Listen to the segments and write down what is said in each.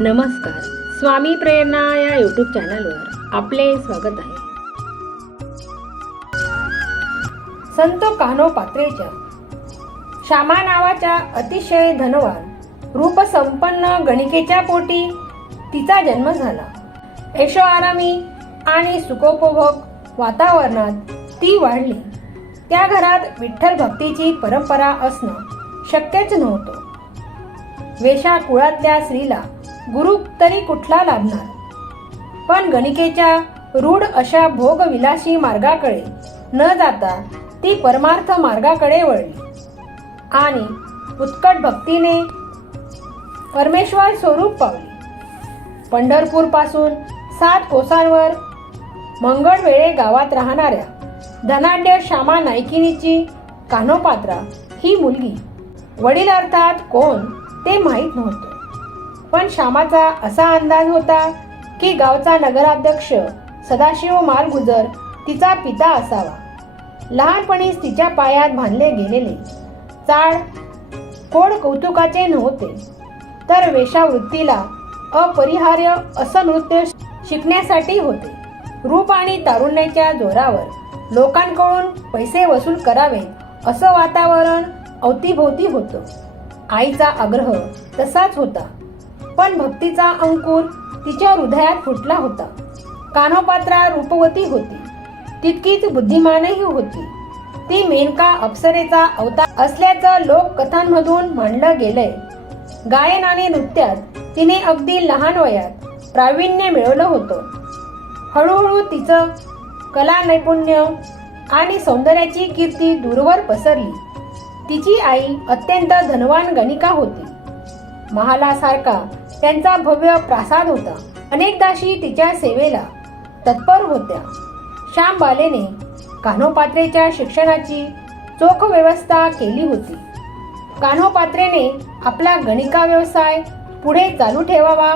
नमस्कार. स्वामी प्रेरणा या यूट्यूब चॅनलवर आपले स्वागत आहे. संत कान्होपात्रेच्या श्यामा नावाच्या अतिशय धनवान रूपसंपन्न गणिकेच्या पोटी तिचा जन्म झाला. ऐशोआरामी आणि सुखोपभोग वातावरणात ती वाढली. त्या घरात विठ्ठल भक्तीची परंपरा असणं शक्यच नव्हतं. वेशा कुळातल्या स्त्रीला गुरु तरी कुठला लाभणार. पण गणिकेच्या रूढ अशा भोगविलासी मार्गाकडे न जाता ती परमार्थ मार्गाकडे वळली आणि उत्कट भक्तीने परमेश्वर स्वरूप पावली. पंढरपूर पासून 7 कोसांवर मंगळवेढे गावात राहणाऱ्या धनाढ्य श्यामा नायकिनीची कान्होपात्रा ही मुलगी. वडील अर्थात कोण ते माहीत नव्हतं. पण श्यामाचा असा अंदाज होता की गावचा नगराध्यक्ष सदाशिव मालगुजर तिचा पिता असावा. लहानपणीच तिच्या पायात बांधले गेलेले चाळ कोड कौतुकाचे नव्हते, तर वेश्यावृत्तीला अपरिहार्य असं नृत्य शिकण्यासाठी होते. रूप आणि तारुण्याच्या जोरावर लोकांकडून पैसे वसूल करावे असं वातावरण अवतीभोवती होतं. आईचा आग्रह तसाच होता, पण भक्तीचा अंकुर तिच्या हृदयात फुटला होता. कान्होपात्रा रूपवती होती, तितकीच बुद्धिमानही होती. ती मेनका अप्सरेचा अवतार असल्याचं लोककथांमधून मांडलं गेलंय. गायन आणि नृत्यात तिने अगदी लहान वयात प्रावीण्य मिळवलं होतं. हळूहळू तिचं कला नैपुण्य आणि सौंदर्याची कीर्ती दूरवर पसरली. तिची आई अत्यंत धनवान गणिका होती. महालासारखा त्यांचा भव्य प्रासाद होता. अनेक दासी तिच्या सेवेला तत्पर होत्या. श्यामबालेने कान्होपात्रेच्या शिक्षणाची चोख व्यवस्था केली होती. कान्होपात्रेने आपला गणिका व्यवसाय पुढे चालू ठेवावा,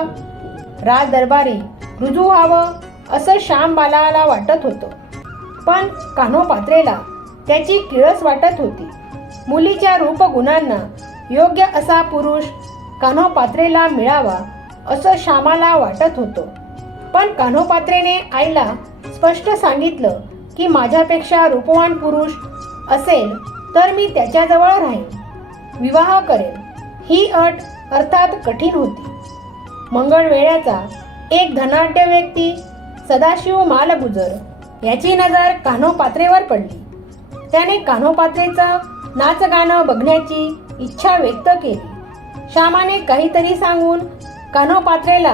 राजदरबारी रुजू व्हावं असं श्यामबालाला वाटत होतं. पण कान्होपात्रेला त्याची किळस वाटत होती. मुलीच्या रूपगुणांना योग्य असा पुरुष कान्होपात्रेला मिळावा असं श्यामाला वाटत होतं. पण कान्होपात्रेने आईला स्पष्ट सांगितलं की माझ्यापेक्षा रूपवान पुरुष असेल तर मी त्याच्याजवळ राहीन, विवाह करेन. ही अट अर्थात कठीण होती. मंगळवेढ्याचा एक धनाढ्य व्यक्ती सदाशिव मालगुजर याची नजर कान्होपात्रेवर पडली. त्याने कान्होपात्रेचं नाचगाणं बघण्याची इच्छा व्यक्त केली. श्यामाने काहीतरी सांगून कान्होपात्रेला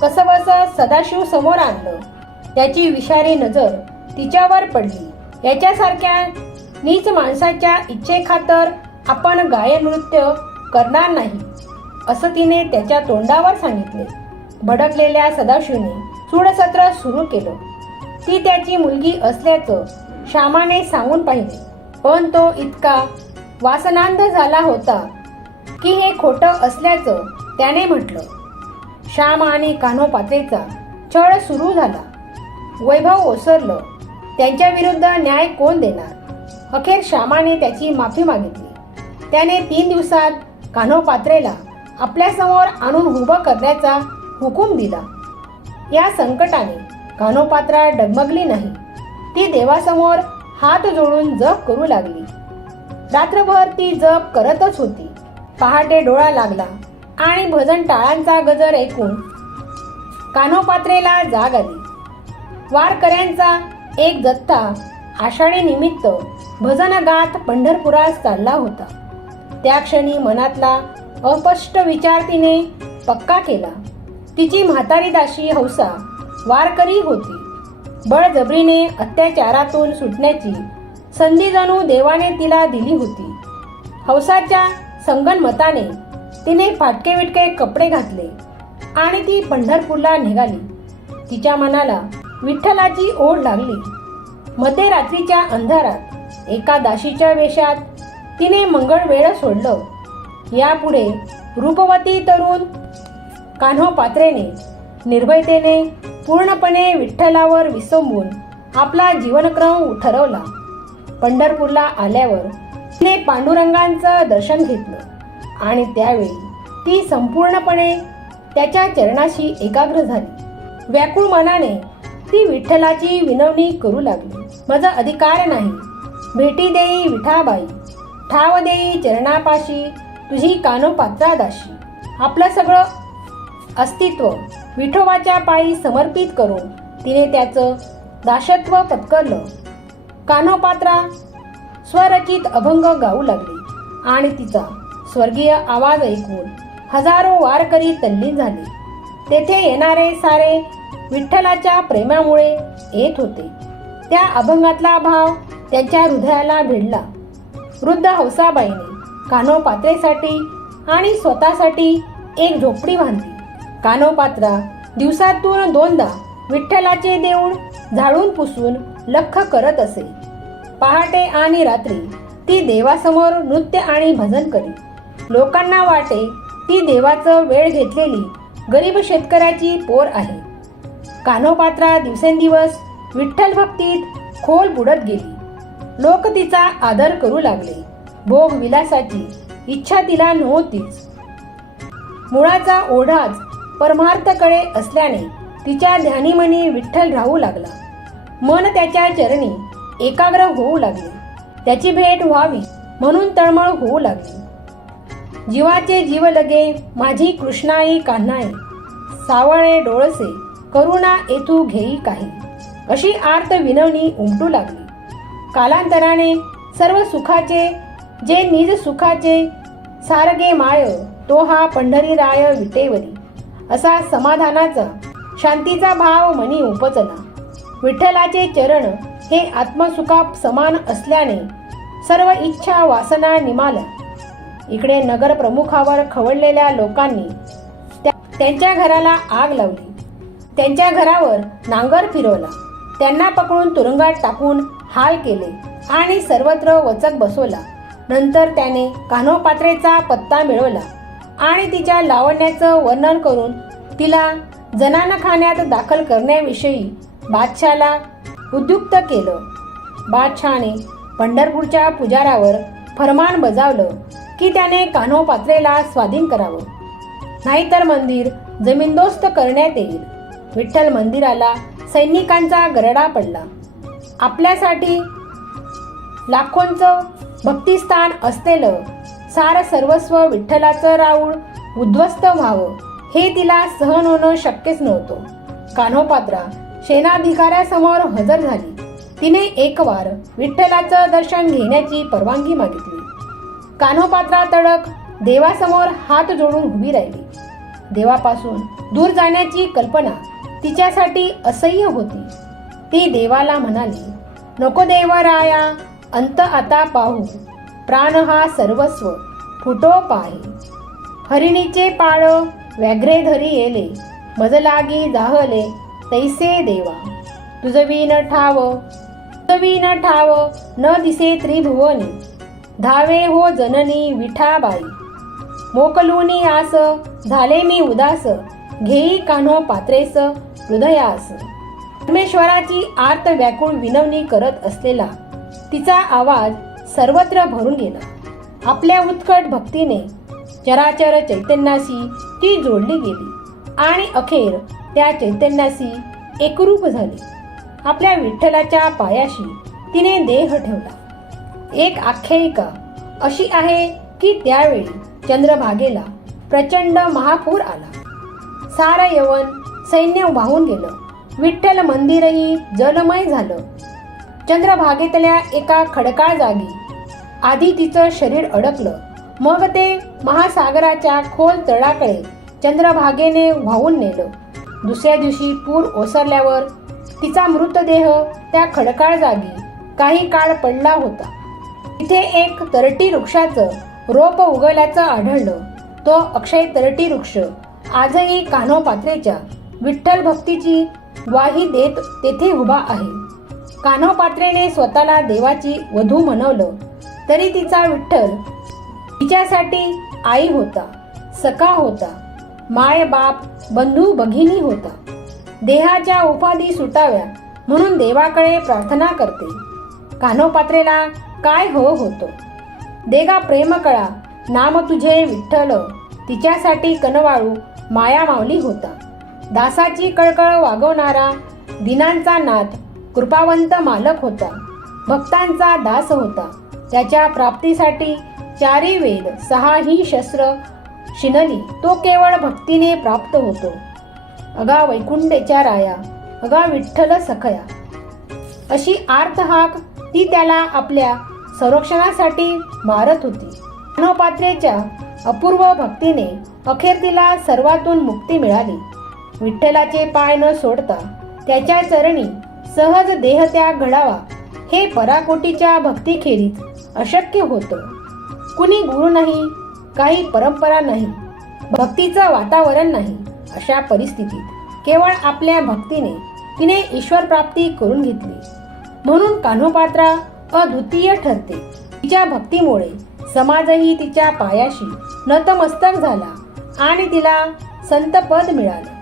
कसबसं सदाशिव समोर आणलं. त्याची विषारी नजर तिच्यावर पडली. याच्यासारख्या नीच माणसाच्या इच्छेखातर आपण गायन नृत्य करणार नाही असं तिने त्याच्या तोंडावर सांगितले. भडकलेल्या सदाशिवने सूडसत्र सुरू केलं. ती त्याची मुलगी असल्याचं श्यामाने सांगून पाहिले, पण तो इतका वासनांध झाला होता की हे खोटं असल्याचं त्याने म्हटलं. श्याम आणि कान्होपात्रेचा छळ सुरू झाला. वैभव ओसरलं. त्यांच्या विरुद्ध न्याय कोण देणार. अखेर श्यामाने त्याची माफी मागितली. त्याने 3 दिवसात कान्होपात्रेला आपल्यासमोर आणून उभं करण्याचा हुकूम दिला. या संकटाने कान्होपात्रा डगमगली नाही. ती देवासमोर हात जोडून जप करू लागली. रात्रभर ती जप करतच होती. पहाटे डोळा लागला आणि भजन टाळांचा गजर ऐकून कान्होपात्रेला जाग आली. वारकऱ्यांचा एक जत्था आषाढी निमित्त भजन गात पंढरपुरात चालला होता. त्या क्षणी मनातला अस्पष्ट विचार तिने पक्का केला. तिची म्हातारी दासी हौसा वारकरी होती. बळजबरीने अत्याचारातून सुटण्याची संधी जणू देवाने तिला दिली होती. हौसाच्या संगनमताने तिने फाटके विटके कपडे घातले आणि ती पंढरपूरला निघाली. तिच्या मनाला विठ्ठलाची ओढ लागली. मध्यरात्रीच्या अंधारात एका दासीच्या वेशात तिने मंगळवेढ सोडलं. यापुढे रूपवती तरुण कान्होपात्रेने निर्भयतेने पूर्णपणे विठ्ठलावर विसंबून आपला जीवनक्रम ठरवला. पंढरपूरला आल्यावर तिने पांडुरंगांचं दर्शन घेतलं आणि त्यावेळी ती संपूर्णपणे त्याच्या चरणाशी एकाग्र झाली. व्याकुळ मनाने ती विठ्ठलाची विनवणी करू लागली. माझा अधिकार नाही, भेटी देई विठाबाई, ठाव देई चरणापाशी, तुझी कानोपात्रा दाशी. आपलं सगळं अस्तित्व विठोबाच्या पायी समर्पित करून तिने त्याचं दासत्व पत्करलं. कान्होपात्रा स्वरचित अभंग गाऊ लागली आणि तिचा स्वर्गीय आवाज ऐकून हजारो वारकरी तल्लीन झाले. तेथे येणारे सारे विठ्ठलाच्या प्रेमामुळे येत होते. त्या अभंगातला भाव त्यांच्या हृदयाला भिडला. वृद्ध हौसाबाईने कान्होपात्रेसाठी आणि स्वतःसाठी एक झोपडी बांधली. कान्होपात्रा दिवसातून 2दा विठ्ठलाचे देऊळ झाडून पुसून लख्ख करत असे. पहाटे आणि रात्री ती देवासमोर नृत्य आणि भजन करी. लोकांना वाटे ती देवाचं वेळ घेतलेली गरीब शेतकऱ्याची पोर आहे. कान्होपात्रा दिवसेंदिवस विठ्ठल भक्तीत खोल बुडत गेली. लोक तिचा आदर करू लागले. भोग विलासाची इच्छा तिला नव्हतीच. मुळाचा ओढाच परमार्थकडे असल्याने तिच्या ध्यानीमनी विठ्ठल राहू लागला. मन त्याच्या चरणी एकाग्र होऊ लागले. त्याची भेट व्हावी म्हणून तळमळ होऊ लागली. जीवाचे जीव लगे माझी कृष्णाई कान्हाई, सावळे डोळसे करुणा येथू घेई काही, अशी आर्त विनवणी उमटू लागली. कालांतराने सर्व सुखाचे जे निज सुखाचे सारगे माय, तो हा पंढरीराय विटेवरी, असा समाधानाचा शांतीचा भाव मनी उपजला. विठ्ठलाचे चरण हे आत्मसुखा समान असल्याने सर्व इच्छा वासना निमाल्या. इकडे नगर प्रमुखावर खवळलेल्या लोकांनी त्यांच्या घराला आग लावली. त्यांच्या घरावर नांगर फिरवला. त्यांना पकडून तुरुंगात टाकून हाल केले आणि सर्वत्र वचक बसवला. नंतर त्याने कान्होपात्रेचा पत्ता मिळवला आणि तिच्या लावण्याचं वर्णन करून तिला जनानखान्यात दाखल करण्याविषयी बादशाला उद्युक्त केलं. बादशाने पंढरपूरच्या पुजारावर फरमान बजावलं की त्याने कान्होपात्रेला स्वाधीन करावं, नाहीतर मंदिर जमीनदोस्त करण्यात येईल. विठ्ठल मंदिराला सैनिकांचा गरडा पडला. आपल्यासाठी लाखोंचं भक्तिस्थान असलेलं सार सर्वस्व विठ्ठलाचं राऊळ उद्ध्वस्त व्हावं हे तिला सहन होणं शक्यच नव्हतं. कान्होपात्रा सेनाधिकाऱ्यासमोर हजर झाली. तिने एक वार विठ्ठलाचं दर्शन घेण्याची परवानगी मागितली. कान्होपात्रा तडक देवासमोर हात जोडून उभी राहिली. देवापासून दूर जाण्याची कल्पना तिच्यासाठी असह्य होती. ती देवाला म्हणाली, नको देवराया, अंत आता पाहू, प्राण हा सर्वस्व फुटो पाहे. हरिणीचे पाळ व्याघ्रे धरी येले, मजलागी जाहले तैसे देवा. तुझवीन ठाव न दिसे त्रिभुवनी, धावे हो जननी विठाबाई. मोकलूनी आस झाले मी उदास, घेई कान्होपात्रेस हृदयास. परमेश्वराची आर्त व्याकुळ विनवणी करत असलेला तिचा आवाज सर्वत्र भरून गेला. आपल्या उत्कट भक्तीने चराचर चैतन्याशी ती जोडली गेली आणि अखेर त्या चैतन्याशी एकरूप झाली. आपल्या विठ्ठलाच्या पायाशी तिने देह ठेवला. एक आख्यायिका अशी आहे की त्यावेळी चंद्रभागेला प्रचंड महापूर आला. सारं यवन सैन्य वाहून गेलं. विठ्ठल मंदिरही जलमय झालं. चंद्रभागेतल्या एका खडकाळ जागी आधी तिचं शरीर अडकलं. मग ते महासागराच्या खोल तळाकडे चंद्रभागेने वाहून नेलं. दुसऱ्या दिवशी पूर ओसरल्यावर तिचा मृतदेह त्या खडकाळ जागी काही काळ पडला होता. तिथे एक तरटी वृक्षाचं रोप उगवल्याचं आढळलं. तो अक्षय तरटी वृक्ष आजही कान्होपात्रेच्या विठ्ठल भक्तीची ग्वाही देत तेथे उभा आहे. कान्होपात्रेने स्वतःला देवाची वधू म्हणवलं तरी तिचा विठ्ठल तिच्यासाठी आई होता, सखा होता, माय बाप बंधू भगिनी होता. देहाच्या उपाधी सुटाव्या म्हणून देवाकडे प्रार्थना करते. कान्होपात्रेला काय होतं? देगा प्रेम कळा नाम तुझे विठ्ठल, तिच्यासाठी कनवाळू माया माऊली होता. दासाची कळकळ वागवणारा दिनांचा नाथ कृपावंत मालक होता. भक्तांचा दास होता. त्याच्या प्राप्तीसाठी 4 वेद 6 शस्त्र शिनली तो केवळ भक्तीने प्राप्त होतो. अगा वैकुंठेच्या राया, अगा विठ्ठल सखया, अशी आर्त हाक ती त्याला आपल्या संरक्षणासाठी मारत होती. कान्होपात्रेच्या अपूर्व भक्तीने अखेर तिला सर्वातून मुक्ती मिळाली. विठ्ठलाचे पाय न सोडता त्याच्या चरणी सहज देहत्याग घडावा हे पराकोटीच्या भक्तीखेरीज अशक्य होतं. कुणी गुरु नाही, काही परंपरा नाही, भक्तीचं वातावरण नाही. अशा परिस्थितीत केवळ आपल्या भक्तीने तिने ईश्वर प्राप्ती करून घेतली. म्हणून कान्होपात्रा अद्वितीय ठरते. तिच्या भक्तीमुळे समाजही तिच्या पायाशी नतमस्तक झाला आणि तिला संतपद मिळाले.